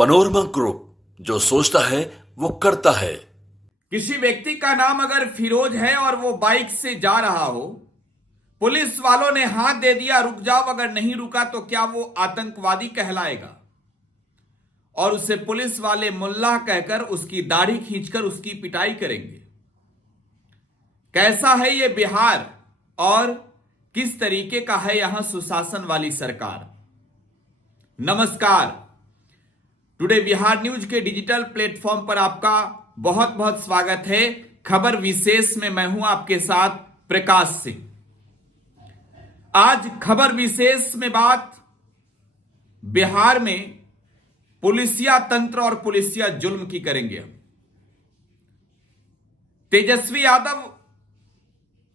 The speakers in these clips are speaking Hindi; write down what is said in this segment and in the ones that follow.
पनोरमा ग्रुप, जो सोचता है वो करता है। किसी व्यक्ति का नाम अगर फिरोज है और वो बाइक से जा रहा हो, पुलिस वालों ने हाथ दे दिया रुक जाओ, अगर नहीं रुका तो क्या वो आतंकवादी कहलाएगा? और उसे पुलिस वाले मुल्ला कहकर उसकी दाढ़ी खींचकर उसकी पिटाई करेंगे। कैसा है ये बिहार और किस तरीके का है यहां सुशासन वाली सरकार। नमस्कार, टुडे बिहार न्यूज के डिजिटल प्लेटफॉर्म पर आपका बहुत बहुत स्वागत है। खबर विशेष में मैं हूं आपके साथ प्रकाश सिंह। आज खबर विशेष में बात बिहार में पुलिसिया तंत्र और पुलिसिया जुल्म की करेंगे हम। तेजस्वी यादव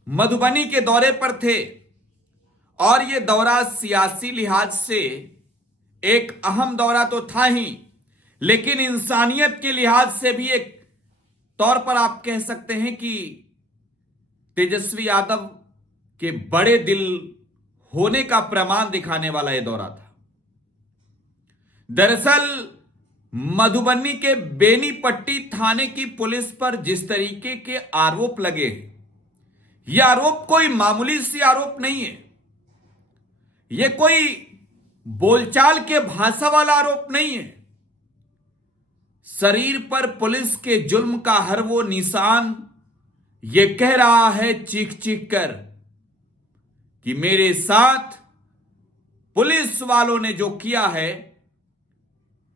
मधुबनी के दौरे पर थे और यह दौरा सियासी लिहाज से एक अहम दौरा तो था ही, लेकिन इंसानियत के लिहाज से भी एक तौर पर आप कह सकते हैं कि तेजस्वी यादव के बड़े दिल होने का प्रमाण दिखाने वाला यह दौरा था। दरअसल मधुबनी के बेनीपट्टी थाने की पुलिस पर जिस तरीके के आरोप लगे हैं, यह आरोप कोई मामूली सी आरोप नहीं है। यह कोई बोलचाल के भाषा वाला आरोप नहीं है। शरीर पर पुलिस के जुल्म का हर वो निशान यह कह रहा है चीख चीख कर कि मेरे साथ पुलिस वालों ने जो किया है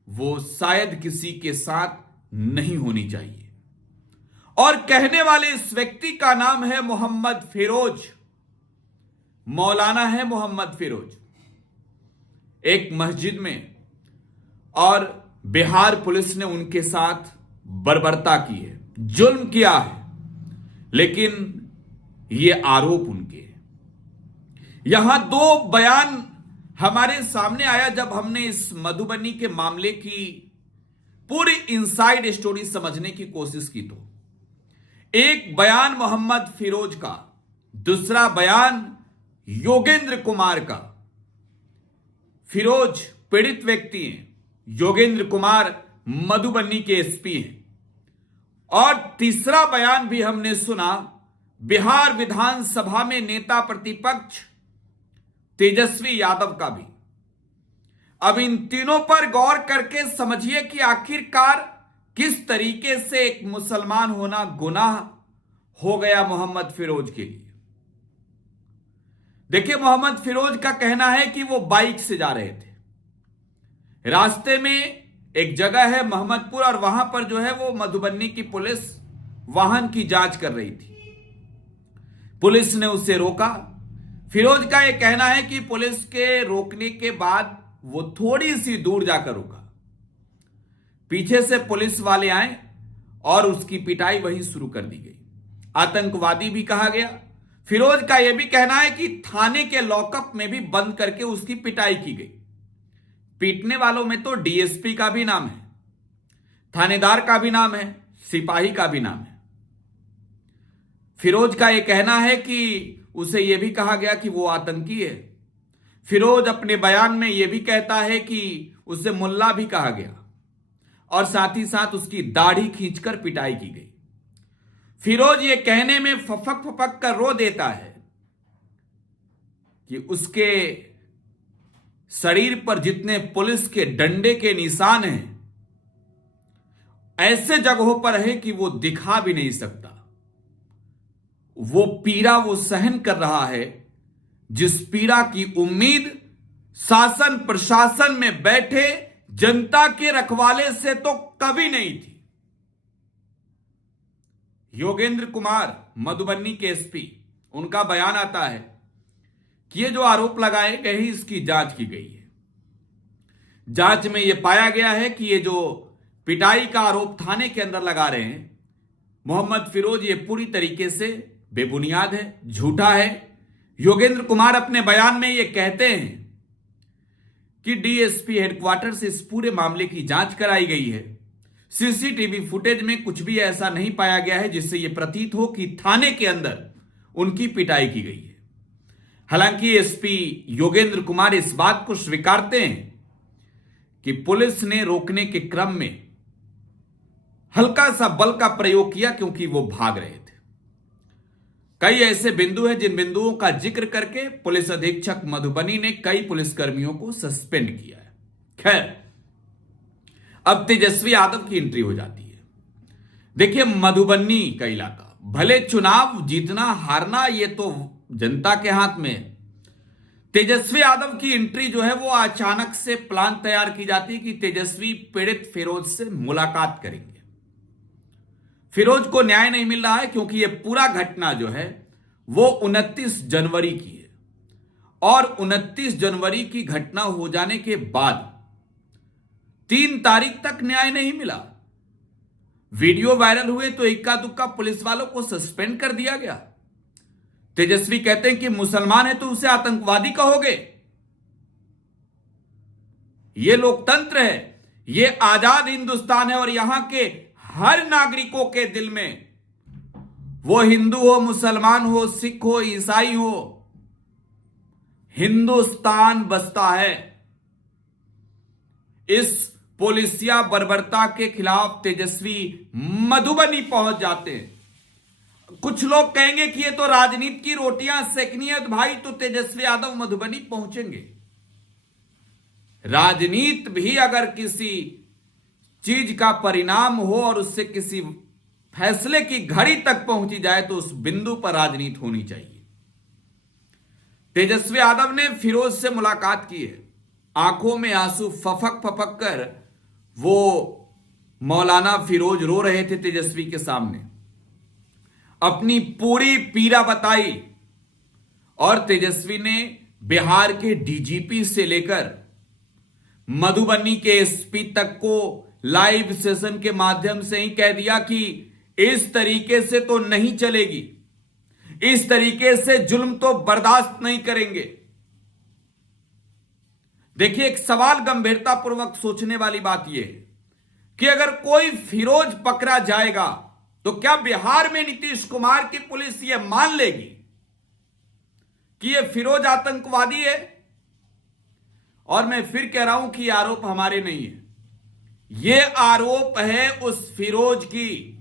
वो शायद किसी के साथ नहीं होनी चाहिए। और कहने वाले इस व्यक्ति का नाम है मोहम्मद फिरोज, मौलाना है मोहम्मद फिरोज। एक मस्जिद में और बिहार पुलिस ने उनके साथ बर्बरता की है, जुल्म किया है, लेकिन ये आरोप उनके हैं। यहां दो बयान हमारे सामने आया जब हमने इस मधुबनी के मामले की पूरी इनसाइड स्टोरी समझने की कोशिश की। तो एक बयान मोहम्मद फिरोज का, दूसरा बयान योगेंद्र कुमार का। फिरोज पीड़ित व्यक्ति हैं, योगेंद्र कुमार मधुबनी के एसपी हैं। और तीसरा बयान भी हमने सुना बिहार विधानसभा में नेता प्रतिपक्ष तेजस्वी यादव का भी। अब इन तीनों पर गौर करके समझिए कि आखिरकार किस तरीके से एक मुसलमान होना गुनाह हो गया मोहम्मद फिरोज के लिए। देखिए, मोहम्मद फिरोज का कहना है कि वो बाइक से जा रहे थे। रास्ते में एक जगह है मोहम्मदपुर, और वहां पर जो है वो मधुबनी की पुलिस वाहन की जांच कर रही थी। पुलिस ने उसे रोका। फिरोज का यह कहना है कि पुलिस के रोकने के बाद वो थोड़ी सी दूर जाकर रुका। पीछे से पुलिस वाले आए और उसकी पिटाई वहीं शुरू कर दी गई। आतंकवादी भी कहा गया। फिरोज का यह भी कहना है कि थाने के लॉकअप में भी बंद करके उसकी पिटाई की गई। पीटने वालों में तो डीएसपी का भी नाम है, थानेदार का भी नाम है, सिपाही का भी नाम है। फिरोज का यह कहना है कि उसे यह भी कहा गया कि वो आतंकी है। फिरोज अपने बयान में यह भी कहता है कि उसे मुल्ला भी कहा गया और साथ ही साथ उसकी दाढ़ी खींचकर पिटाई की गई। फिरोज ये कहने में फपक फपक कर रो देता है कि उसके शरीर पर जितने पुलिस के डंडे के निशान हैं, ऐसे जगहों पर है कि वो दिखा भी नहीं सकता। वो पीड़ा वो सहन कर रहा है जिस पीड़ा की उम्मीद शासन प्रशासन में बैठे जनता के रखवाले से तो कभी नहीं थी। योगेंद्र कुमार मधुबनी के एसपी, उनका बयान आता है कि ये जो आरोप लगाए गए हैं इसकी जांच की गई है। जांच में यह पाया गया है कि ये जो पिटाई का आरोप थाने के अंदर लगा रहे हैं मोहम्मद फिरोज, ये पूरी तरीके से बेबुनियाद है, झूठा है। योगेंद्र कुमार अपने बयान में यह कहते हैं कि डीएसपी हेडक्वार्टर से इस पूरे मामले की जांच कराई गई है। सीसीटीवी फुटेज में कुछ भी ऐसा नहीं पाया गया है जिससे यह प्रतीत हो कि थाने के अंदर उनकी पिटाई की गई है। हालांकि एसपी योगेंद्र कुमार इस बात को स्वीकारते हैं कि पुलिस ने रोकने के क्रम में हल्का सा बल का प्रयोग किया क्योंकि वो भाग रहे थे। कई ऐसे बिंदु हैं जिन बिंदुओं का जिक्र करके पुलिस अधीक्षक मधुबनी ने कई पुलिसकर्मियों को सस्पेंड किया है। खैर, अब तेजस्वी यादव की एंट्री हो जाती है। देखिए, मधुबनी का इलाका, भले चुनाव जीतना हारना ये तो जनता के हाथ में है। तेजस्वी यादव की एंट्री जो है वो अचानक से प्लान तैयार की जाती है कि तेजस्वी पीड़ित फिरोज से मुलाकात करेंगे। फिरोज को न्याय नहीं मिल रहा है क्योंकि ये पूरा घटना जो है वो 29 जनवरी की है और 29 जनवरी की घटना हो जाने के बाद 3 तारीख तक न्याय नहीं मिला। वीडियो वायरल हुए तो इक्का दुक्का पुलिस वालों को सस्पेंड कर दिया गया। तेजस्वी कहते हैं कि मुसलमान है तो उसे आतंकवादी कहोगे। यह लोकतंत्र है, यह आजाद हिंदुस्तान है और यहां के हर नागरिकों के दिल में, वो हिंदू हो, मुसलमान हो, सिख हो, ईसाई हो, हिंदुस्तान बसता है। इस पुलिसिया बर्बरता के खिलाफ तेजस्वी मधुबनी पहुंच जाते हैं। कुछ लोग कहेंगे कि ये तो राजनीति की रोटियां सेकनी है। तो भाई, तो तेजस्वी यादव मधुबनी पहुंचेंगे। राजनीति भी अगर किसी चीज का परिणाम हो और उससे किसी फैसले की घड़ी तक पहुंची जाए तो उस बिंदु पर राजनीति होनी चाहिए। तेजस्वी यादव ने फिरोज से मुलाकात की है। आंखों में आंसू फपक फपक कर वो मौलाना फिरोज रो रहे थे तेजस्वी के सामने, अपनी पूरी पीड़ा बताई और तेजस्वी ने बिहार के डीजीपी से लेकर मधुबनी के एसपी तक को लाइव सेशन के माध्यम से ही कह दिया कि इस तरीके से तो नहीं चलेगी, इस तरीके से जुल्म तो बर्दाश्त नहीं करेंगे। देखिए, एक सवाल गंभीरतापूर्वक सोचने वाली बात यह है कि अगर कोई फिरोज पकड़ा जाएगा तो क्या बिहार में नीतीश कुमार की पुलिस यह मान लेगी कि यह फिरोज आतंकवादी है? और मैं फिर कह रहा हूं कि यह आरोप हमारे नहीं है, यह आरोप है उस फिरोज की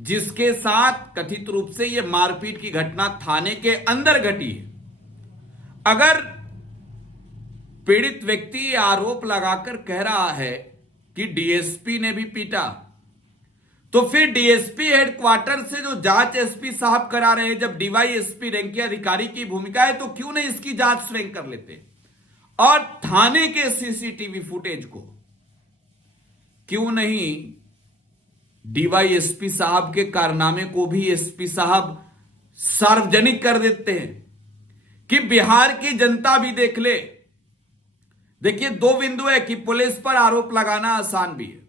जिसके साथ कथित रूप से यह मारपीट की घटना थाने के अंदर घटी है। अगर पीड़ित व्यक्ति आरोप लगाकर कह रहा है कि डीएसपी ने भी पीटा, तो फिर डीएसपी हेडक्वार्टर से जो जांच एसपी साहब करा रहे हैं, जब डीवाईएसपी रैंक के अधिकारी की भूमिका है, तो क्यों नहीं इसकी जांच स्वयं कर लेते और थाने के सीसीटीवी फुटेज को क्यों नहीं डीवाईएसपी साहब के कारनामे को भी एसपी साहब सार्वजनिक कर देते हैं कि बिहार की जनता भी देख ले। देखिए, 2 बिंदु है कि पुलिस पर आरोप लगाना आसान भी है,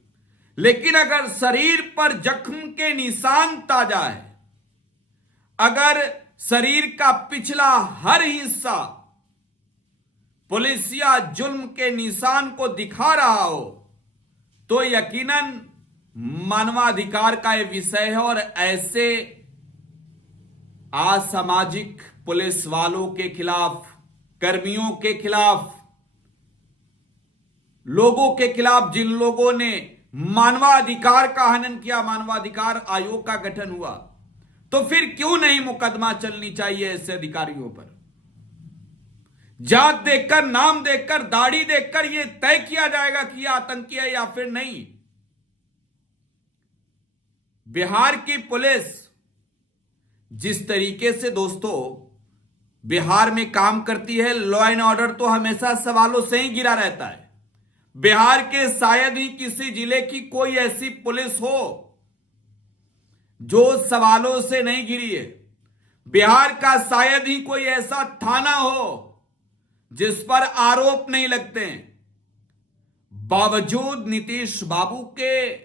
लेकिन अगर शरीर पर जख्म के निशान ताजा है, अगर शरीर का पिछला हर हिस्सा पुलिसिया जुल्म के निशान को दिखा रहा हो, तो यकीनन मानवाधिकार का यह विषय है और ऐसे असामाजिक पुलिस वालों के खिलाफ, कर्मियों के खिलाफ, लोगों के खिलाफ जिन लोगों ने मानवाधिकार का हनन किया, मानवाधिकार आयोग का गठन हुआ, तो फिर क्यों नहीं मुकदमा चलनी चाहिए ऐसे अधिकारियों पर? जात देखकर, नाम देखकर, दाढ़ी देखकर यह तय किया जाएगा कि यह आतंकी है या फिर नहीं। बिहार की पुलिस जिस तरीके से दोस्तों बिहार में काम करती है, लॉ एंड ऑर्डर तो हमेशा सवालों से ही घिरा रहता है। बिहार के शायद ही किसी जिले की कोई ऐसी पुलिस हो जो सवालों से नहीं घिरी है। बिहार का शायद ही कोई ऐसा थाना हो जिस पर आरोप नहीं लगते हैं। बावजूद नीतीश बाबू के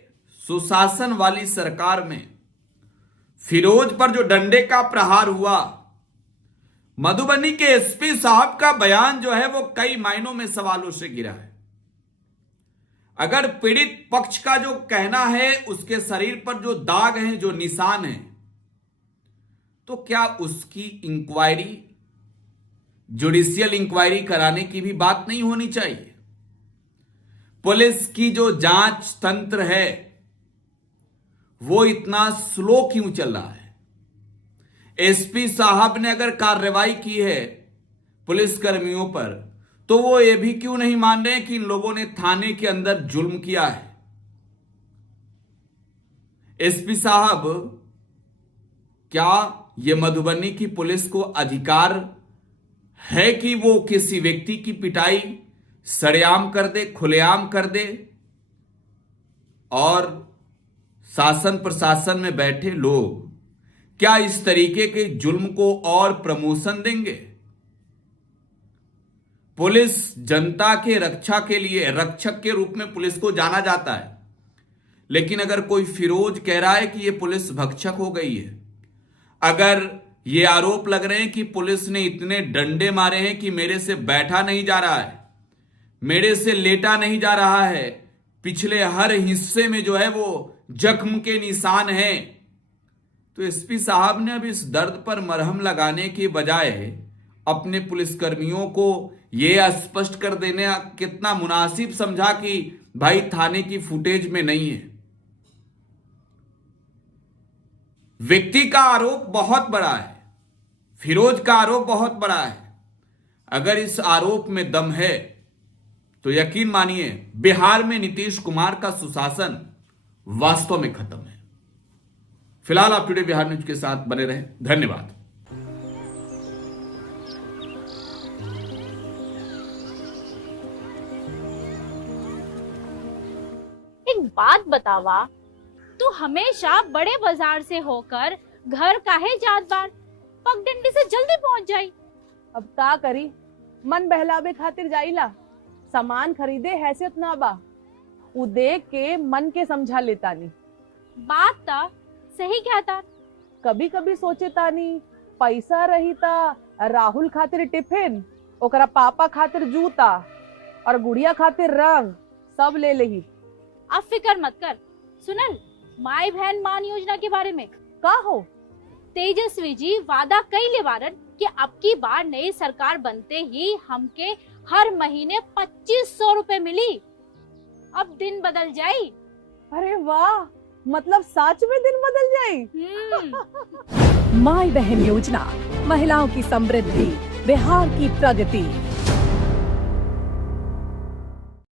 सुशासन वाली सरकार में फिरोज पर जो डंडे का प्रहार हुआ, मधुबनी के एसपी साहब का बयान जो है वो कई मायनों में सवालों से घिरा है। अगर पीड़ित पक्ष का जो कहना है उसके शरीर पर जो दाग हैं, जो निशान हैं, तो क्या उसकी इंक्वायरी, जुडिशियल इंक्वायरी कराने की भी बात नहीं होनी चाहिए? पुलिस की जो जांच तंत्र है वो इतना स्लो क्यों चल रहा है? एसपी साहब ने अगर कार्रवाई की है पुलिस कर्मियों पर, तो वो ये भी क्यों नहीं मान रहे कि इन लोगों ने थाने के अंदर जुल्म किया है? एसपी साहब, क्या ये मधुबनी की पुलिस को अधिकार है कि वो किसी व्यक्ति की पिटाई सरेआम कर दे, खुलेआम कर दे, और शासन प्रशासन में बैठे लोग क्या इस तरीके के जुल्म को और प्रमोशन देंगे? पुलिस जनता के रक्षा के लिए रक्षक के रूप में पुलिस को जाना जाता है, लेकिन अगर कोई फिरोज कह रहा है कि यह पुलिस भक्षक हो गई है, अगर ये आरोप लग रहे हैं कि पुलिस ने इतने डंडे मारे हैं कि मेरे से बैठा नहीं जा रहा है, मेरे से लेटा नहीं जा रहा है, पिछले हर हिस्से में जो है वो जख्म के निशान हैं, तो एसपी साहब ने अब इस दर्द पर मरहम लगाने के बजाय अपने पुलिसकर्मियों को यह स्पष्ट कर देना कितना मुनासिब समझा कि भाई थाने की फुटेज में नहीं है। व्यक्ति का आरोप बहुत बड़ा है, फिरोज का आरोप बहुत बड़ा है। अगर इस आरोप में दम है तो यकीन मानिए बिहार में नीतीश कुमार का सुशासन वास्तव में खत्म है। फिलहाल आप टुडे बिहार न्यूज के साथ बने रहें। धन्यवाद। एक बात बतावा, तू हमेशा बड़े बाजार से होकर घर काहे जात बार? पगडंडी से जल्दी पहुंच जाई। अब का करी, मन बहलावे खातिर जाइला, सामान खरीदे हैसियत ना बा, उ देख के मन के समझा लेतानी। बात ता सही कहता। कभी कभी सोचे तानी पैसा रही ता राहुल खातिर टिफिन, ओकरा पापा खातिर जूता और गुड़िया खातिर रंग सब ले लेही। अब फिक्र मत कर। सुनल माई बहन मान योजना के बारे में का हो? तेजस्वी जी वादा कइले बारन कि अब की बार नई सरकार बनते ही हमके हर महीने 2500 रुपए मिली। अब दिन बदल जाई। अरे वाह, मतलब सच में दिन बदल जाई। माई बहन योजना, महिलाओं की समृद्धि, बिहार की प्रगति।